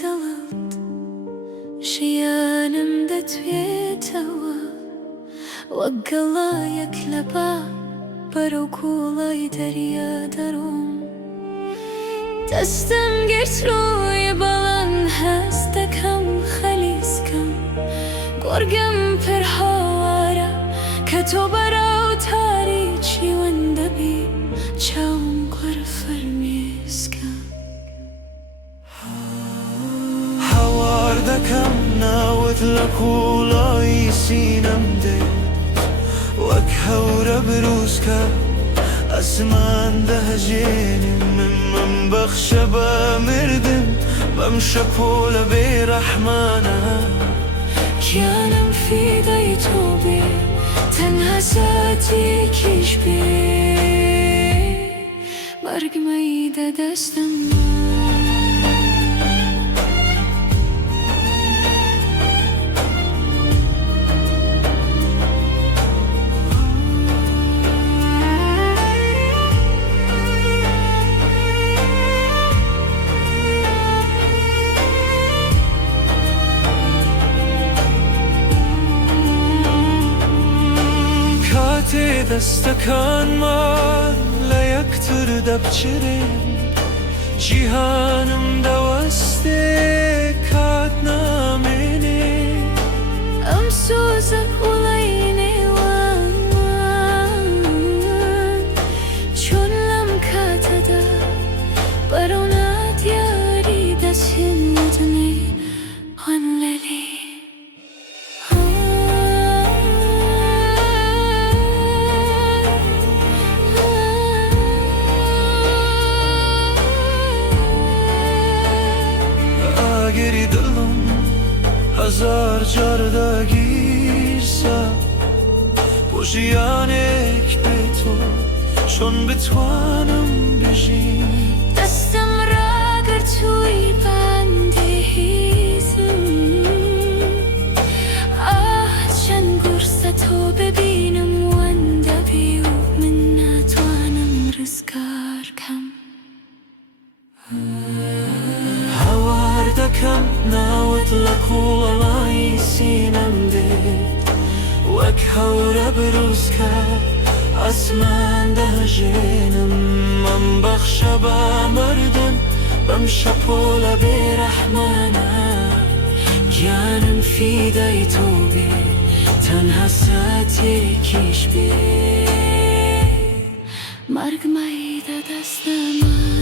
dalıp ژیانمدا توێتەوە وەک گەڵایەک لە با بەرەو کوڵای دەریا دەڕۆم دەستم گرت ڕووی بەڵام هەست دەکەم خەلیسکەم گۆرگم پڕ هاوارە کە تۆ بەرەو تاریکی وەندەبی چاوم گوەرە فەرمیسکە هەوار دەکەم ناوت لە کوڵایی سینەم دێت وەک هەورە بروسکە ئەسمان دەهەژێنی من بەخشە بە مردم بەم شەپۆلە بێڕەحمانە گیانم فیدای تۆ بێ تەنها ساتێکیش بێ مەرگ مەیدە دەستم کاتێ دەستەکانمان لە یەکتر دەپچرێن جیهانم دەوەستێ کات نامێنێ ئەم سۆزە وڵی نێوان چۆن لەم کاتەدا بەرەو نادیاری دەچێنێتنێ هەن لەلی ئاگری دڵم هەزار جار داگیرسە بۆ ژیانێک بێ تۆ چۆن بتوانم بژیم دەستم ڕاگرت توی بەندی هیزم چەند گورسە تۆ ببینم وەندەبی و من ناتوانم ڕزگار کەم هەوار دەکەم ناوت لە کوڵەڵای سینەم دێت وەک هەورە بروسکە ئەسمان دەژێنم من بەخشە بە مردن بەم شەپۆلە بێڕەحمانە گیانم فیدای تۆ بێ تەنها ساتێکیش بێ مەرگ مەیدە دەستەمە